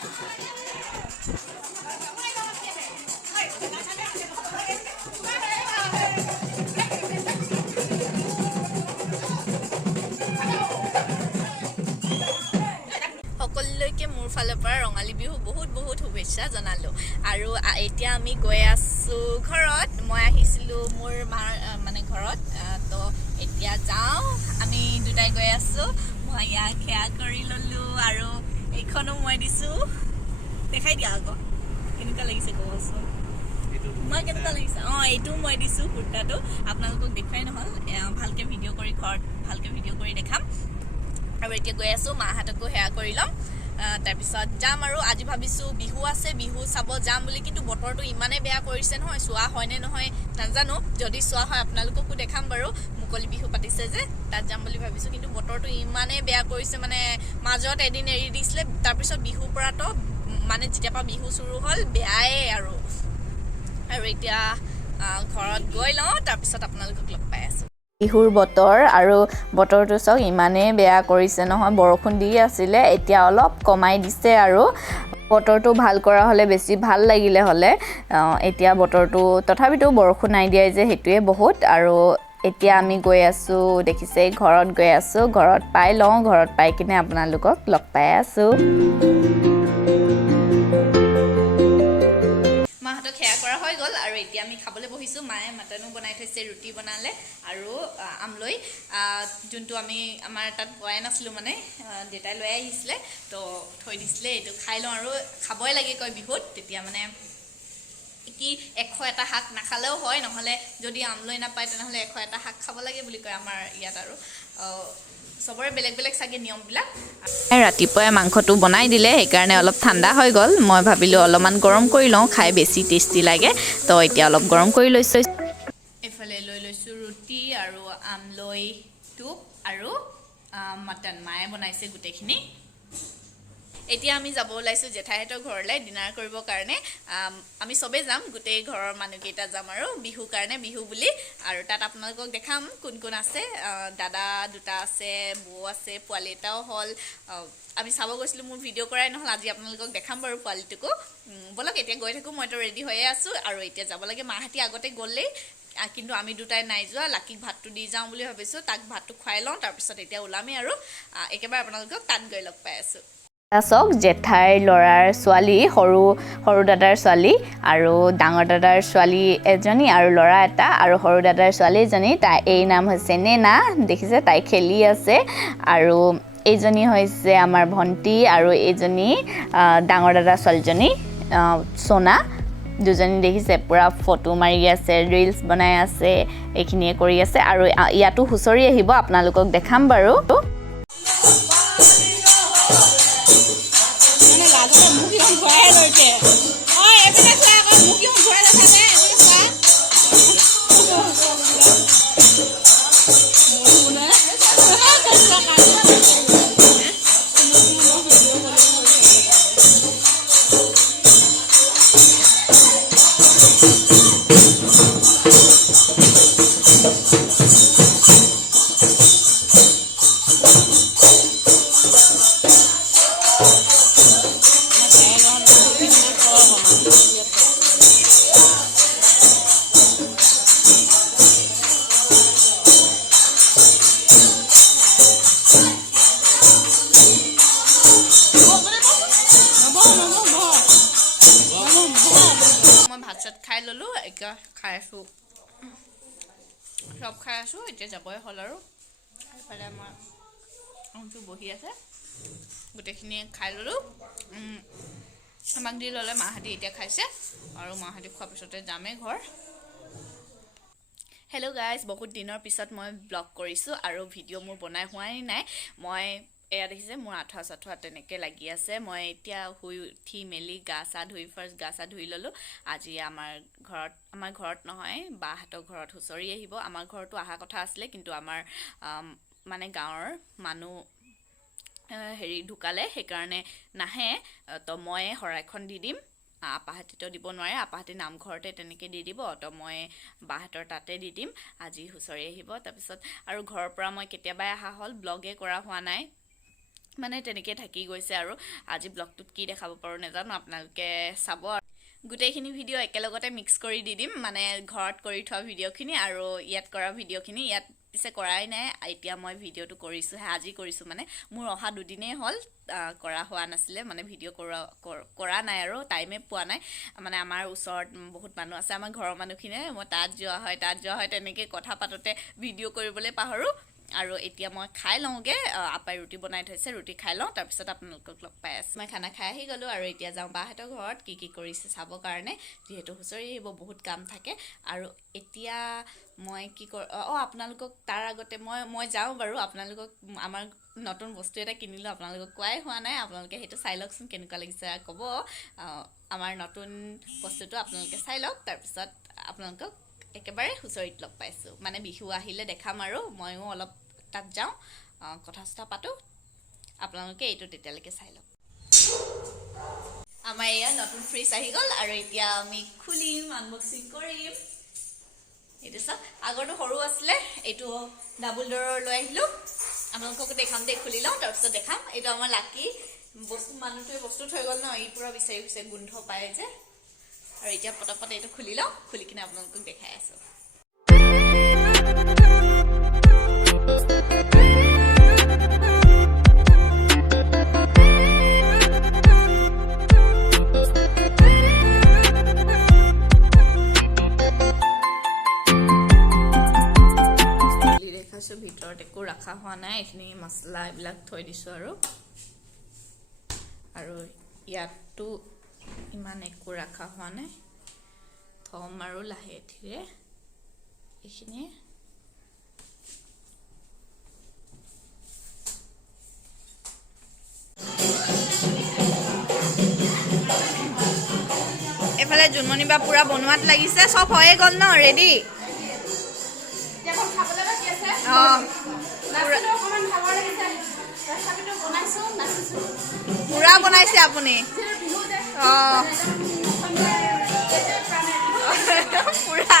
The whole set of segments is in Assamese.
সকলোলৈকে মোৰ ফালৰ পৰা ৰঙালী বিহু বহুত বহুত শুভেচ্ছা জনালো আৰু এতিয়া আমি গৈ আছো ঘৰত মই আহিছিলো মোৰ মাৰ মানে ঘৰত তো এতিয়া যাও আমি দুটাই গৈ আছো মই ইয়াক খেয়া কৰি ললো আৰু এইখনো মই দিছো দেখাই দিয়া আকৌ কেনেকুৱা লাগিছে কওকচোন মই কেনেকুৱা লাগিছে এইটো মই দিছো কুৰ্তাটো আপোনালোকক দেখুৱাই নহল ভালকে ভিডিঅ' কৰি ঘৰত ভালকে ভিডিঅ' কৰি দেখাম আৰু এতিয়া গৈ আছো মাহাতকো হেয়া কৰি লম তাৰপিছত যাম আৰু আজি ভাবিছো বিহু আছে বিহু চাব যাম বুলি কিন্তু বতৰটো ইমানে বেয়া কৰিছে নহয় চোৱা হয় নে নহয় নাজানো যদি চোৱা হয় আপোনালোককো দেখাম বাৰু মুকলি বিহু পাতিছে যে তাত যাম বুলি ভাবিছো কিন্তু বতৰটো ইমানে বেয়া কৰিছে মানে মাজত এদিন এৰি দিছিলে তাৰপিছত বিহুৰ পৰাতো মানে যেতিয়াৰ পৰা বিহু শুৰু হ'ল বেয়াই আৰু এতিয়া ঘৰত গৈ লওঁ তাৰপিছত আপোনালোকক লগ পাই আছো বিহুৰ বতৰ আৰু বতৰটো চাওক ইমানে বেয়া কৰিছে নহয় বৰষুণ দি আছিলে এতিয়া অলপ কমাই দিছে আৰু বতৰটো ভাল কৰা হলে বেছি ভাল লাগিলে হলে এতিয়া বতৰটো তথাপিতো বৰষুণ নাই দিয়াই যে হেতুৱে বহুত আৰু এতিয়া আমি গৈ আছো দেখিছে ঘৰত গৈ আছো ঘৰত পাই লওঁ ঘৰত পাই কিনে আপোনালোকক লগ পাই আছো খেয়া কৰা হৈ গ'ল আৰু এতিয়া আমি খাবলৈ বহিছো মায়ে মাটনো বনাই থৈছে ৰুটি বনালে আৰু আমলৈ যোনটো আমি আমাৰ তাত বনাই নাছিলো মানে দেউতাই লৈ আহিছিলে তো থৈ দিছিলে এইটো খাই লওঁ আৰু খাবই লাগে কয় বিহুত তেতিয়া মানে কি 101টা শাক নাখালেও হয় নহলে যদি আমলৈ নাপায় তেনেহলে 101টা শাক খাব লাগে বুলি কয় আমাৰ ইয়াত আৰু সবৰে বেলেগ বেলেগ সাগে নিয়ম বিলাক ৰাতিপুৱাই মাংসটো বনাই দিলে সেইকাৰণে অলপ ঠাণ্ডা হৈ গ'ল মই ভাবিলো অলপমান গৰম কৰি লওঁ খাই বেছি টেষ্টি লাগে তো এতিয়া অলপ গৰম কৰি লৈছো এফালে লৈ লৈছো ৰুটি আৰু আমলৈ টুপ আৰু মটন মায়ে বনাইছে গুটেখিনি এতিয়া আমি যাব ওলাইছো জেঠাইহঁতৰ ঘৰলৈ ডিনাৰ কৰিবৰ কাৰণে আমি সবে যাম গুটেই ঘৰৰ মানুহকেইটা যাম আৰু বিহু কাৰণে বিহু বুলি আৰু তাত আপোনালোকক দেখাম কোন কোন আছে দাদা দুটা আছে বৌ আছে পোৱালি এটাও হল আমি চাব গৈছিলো মোৰ ভিডিঅ' কৰাই নহল আজি আপোনালোকক দেখাম বাৰু পোৱালিটোকো বলক এতিয়া গৈ থাকো মইতো ৰেডি হৈয়ে আছো আৰু এতিয়া যাব লাগে মাহাতি আগতে গ'লেই কিন্তু আমি দুটাই নাই যোৱা লাকিক ভাতটো দি যাওঁ বুলি ভাবিছো তাক ভাতটো খুৱাই লওঁ তাৰপিছত এতিয়া ওলামেই আৰু একেবাৰে আপোনালোকক তাত গৈ লগ পাই আছো চাওক জেঠাইৰ ল'ৰাৰ ছোৱালী সৰু দাদাৰ ছোৱালী আৰু ডাঙৰ দাদাৰ ছোৱালী এজনী আৰু ল'ৰা এটা আৰু সৰু দাদাৰ ছোৱালী এজনী তাই এই নাম হৈছে নেনা দেখিছে তাই খেলি আছে আৰু এইজনী হৈছে আমাৰ ভন্টি আৰু এইজনী ডাঙৰ দাদাৰ ছোৱালীজনী সোনা দুজনী দেখিছে পুৰা ফটো মাৰি আছে ৰিলছ বনাই আছে এইখিনিয়ে কৰি আছে আৰু ইয়াতো হুঁচৰি আহিব আপোনালোকক দেখাম বাৰু খাই ললো এতিয়া খাই আছো সব খাই আছো এতিয়া যাবই হল আৰু এফালে আমাৰ অংশু বহি আছে গোটেইখিনি খাই ললো আমাক দি ললে মাহাতি এতিয়া খাইছে আৰু মাহাতি খোৱাৰ পিছতে যামে ঘৰ হেল্ল' গাইজ বহুত দিনৰ পিছত মই ব্লগ কৰিছো আৰু ভিডিঅ' মোৰ বনাই হোৱাই নাই মই এয়া দেখিছে মোৰ আঠুৱা চাঠুৱা তেনেকে লাগি আছে মই এতিয়া শুই উঠি মেলি গা চা ধুই ফাৰ্ষ্ট গা চা ধুই ললো আজি আমাৰ ঘৰত নহয় বাহঁতৰ ঘৰত হুঁচৰি আহিব আমাৰ ঘৰতো অহা কথা আছিলে কিন্তু আমাৰ মানে গাঁৱৰ মানুহ হেৰি ঢুকালে সেইকাৰণে নাহে তো মই শৰাইখন দি দিম আপাহাতিতো দিব নোৱাৰে আপাহাতি নামঘৰতে তেনেকে দি দিব তো মই বাহঁতৰ তাতে দি দিম আজি হুঁচৰি আহিব তাৰপিছত আৰু ঘৰৰ পৰা মই কেতিয়াবাই অহা হ'ল ব্লগে কৰা হোৱা নাই মানে তেনেকৈ থাকি গৈছে আৰু আজি ব্লগটোত কি দেখাব পাৰোঁ নাজানো আপোনালোকে চাব গোটেইখিনি ভিডিঅ' একেলগতে মিক্স কৰি দি দিম মানে ঘৰত কৰি থোৱা ভিডিঅ'খিনি আৰু ইয়াত কৰা ভিডিঅ'খিনি ইয়াত পিছে কৰাই নাই এতিয়া মই ভিডিঅ'টো কৰিছোঁহে আজি কৰিছোঁ মানে মোৰ অহা দুদিনেই হ'ল কৰা হোৱা নাছিলে মানে ভিডিঅ' কৰা নাই আৰু টাইমে পোৱা নাই মানে আমাৰ ওচৰত বহুত মানুহ আছে আমাৰ ঘৰৰ মানুহখিনিয়ে মই তাত যোৱা হয় তেনেকৈ কথা পাতোতে ভিডিঅ' কৰিবলৈ পাহৰোঁ আৰু এতিয়া মই খাই লওঁগে আপাই ৰুটি বনাই থৈছে ৰুটি খাই লওঁ তাৰপিছত আপোনালোকক লগ পাই আছোঁ মই খানা খাই আহি গ'লোঁ আৰু এতিয়া যাওঁ বাহঁতৰ ঘৰত কি কৰিছে চাবৰ কাৰণে যিহেতু হুঁচৰি আহিব বহুত কাম থাকে আৰু এতিয়া মই কি আপোনালোকক তাৰ আগতে মই যাওঁ বাৰু আপোনালোকক আমাৰ নতুন বস্তু এটা কিনিলোঁ আপোনালোকক কোৱাই হোৱা নাই আপোনালোকে সেইটো চাই লওকচোন কেনেকুৱা লাগিছে ক'ব আমাৰ নতুন বস্তুটো আপোনালোকে চাই লওক তাৰপিছত আপোনালোকক একেবাৰে হুঁচৰিত লগ পাইছোঁ মানে বিহু আহিলে দেখাম আৰু ময়ো অলপ তাত যাওঁ কথা চথা পাতোঁ আপোনালোকে এইটো তেতিয়ালৈকে চাই লওক আমাৰ এয়া নতুন ফ্ৰিজ আহি গ'ল আৰু এতিয়া আমি খুলিম আনবক্সিং কৰিম এইটো চাওক আগৰটো সৰু আছিলে এইটো ডাবল ডোৰৰ লৈ আহিলোঁ আপোনালোককো দেখাম দেই খুলি লওঁ তাৰপিছত দেখাম এইটো আমাৰ লাকি মানুহটোৱে বস্তু থৈ গ'ল ন ই পূৰা বিচাৰি গোন্ধ পায় যে আৰু এতিয়া পটাপট এইটো খুলি লওঁ খুলি কিনে আপোনালোকক দেখাই আছোঁ দেখাইছোঁ ভিতৰত একো ৰখা হোৱা নাই এইখিনি মছলা এইবিলাক থৈ দিছোঁ আৰু ইয়াতো ইমান একো ৰখা হোৱা নাই থম আৰু লাহে ধীৰে এইখিনি এফালে জুনমণি বা পুৰা বনোৱাত লাগিছে চব হৈয়ে গ'ল ন ৰেডি পুৰা বনাইছে আপুনি পুৰা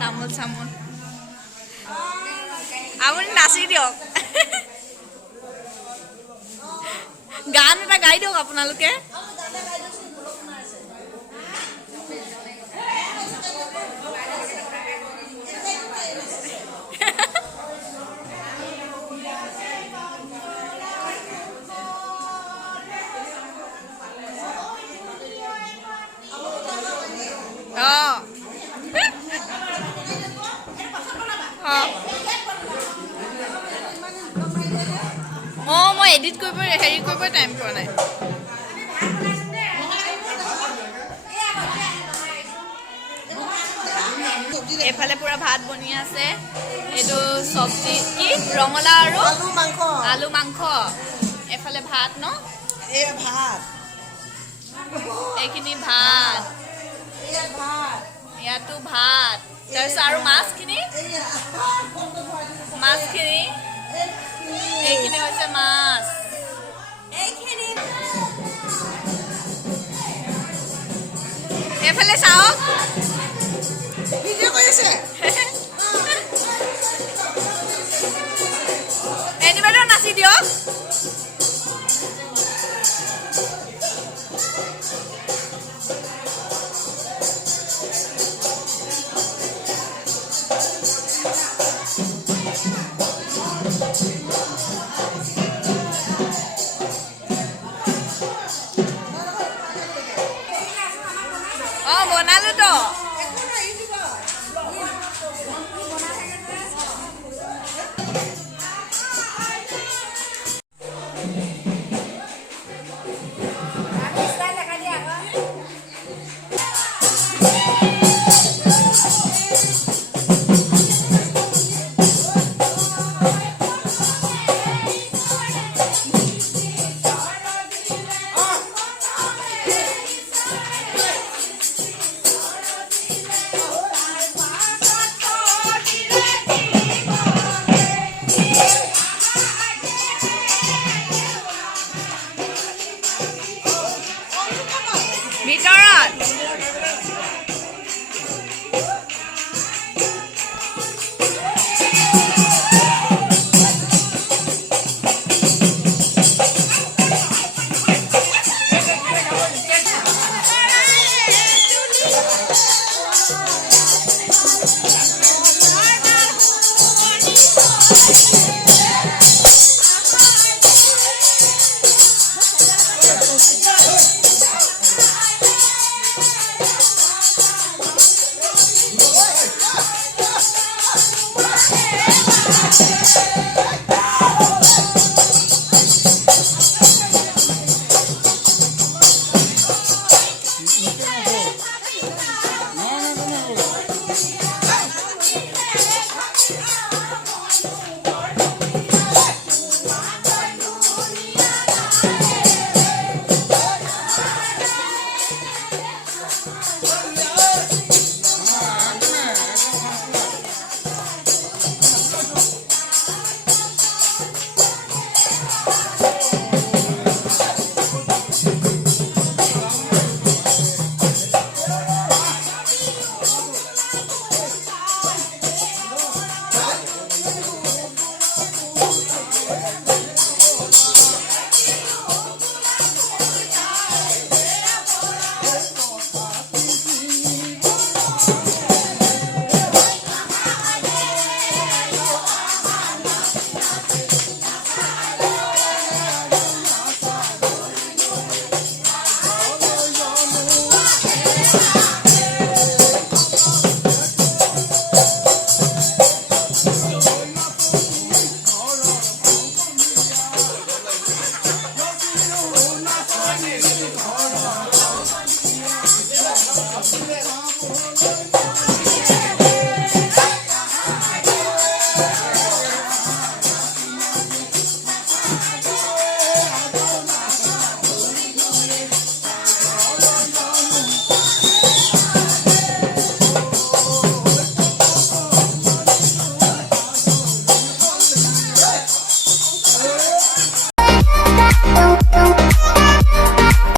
তামোল চামোল আপুনি নাচি দিয়ক গান এটা গাই দিয়ক আপোনালোকে মই এডিট কৰিব হেৰি কৰিব টাইম পোৱা নাই এফালে পুৰা ভাত বনি আছে এইটো চব্জি কি ৰঙালাও আৰু আলু মাংস এফালে ভাত ন ভাত এইখিনি ভাত ইয়াতো ভাত তাৰপিছত আৰু মাছখিনি এইখিনি হৈছে মাছ এফালে চাওক ভিডিঅ' কৰিছে এনিমেটৰ নাচি দিয়ক বনালো তো